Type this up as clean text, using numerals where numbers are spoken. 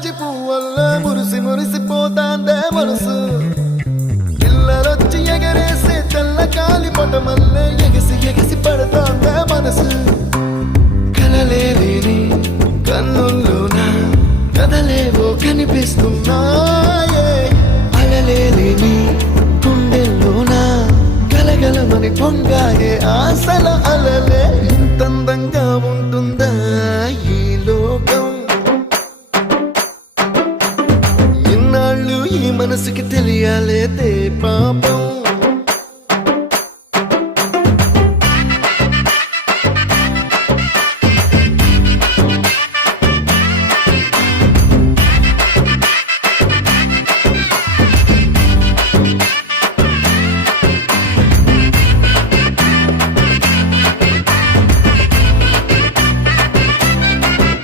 జాజి పువ్వల్ల మురిసి మురిసిపోతాందే మనసు పిల్లలొచ్చి ఎగరేసే తెల్ల కాలి పటమల్లే ఎగిసి ఎగిసి పడతాందే మనసు కలలేని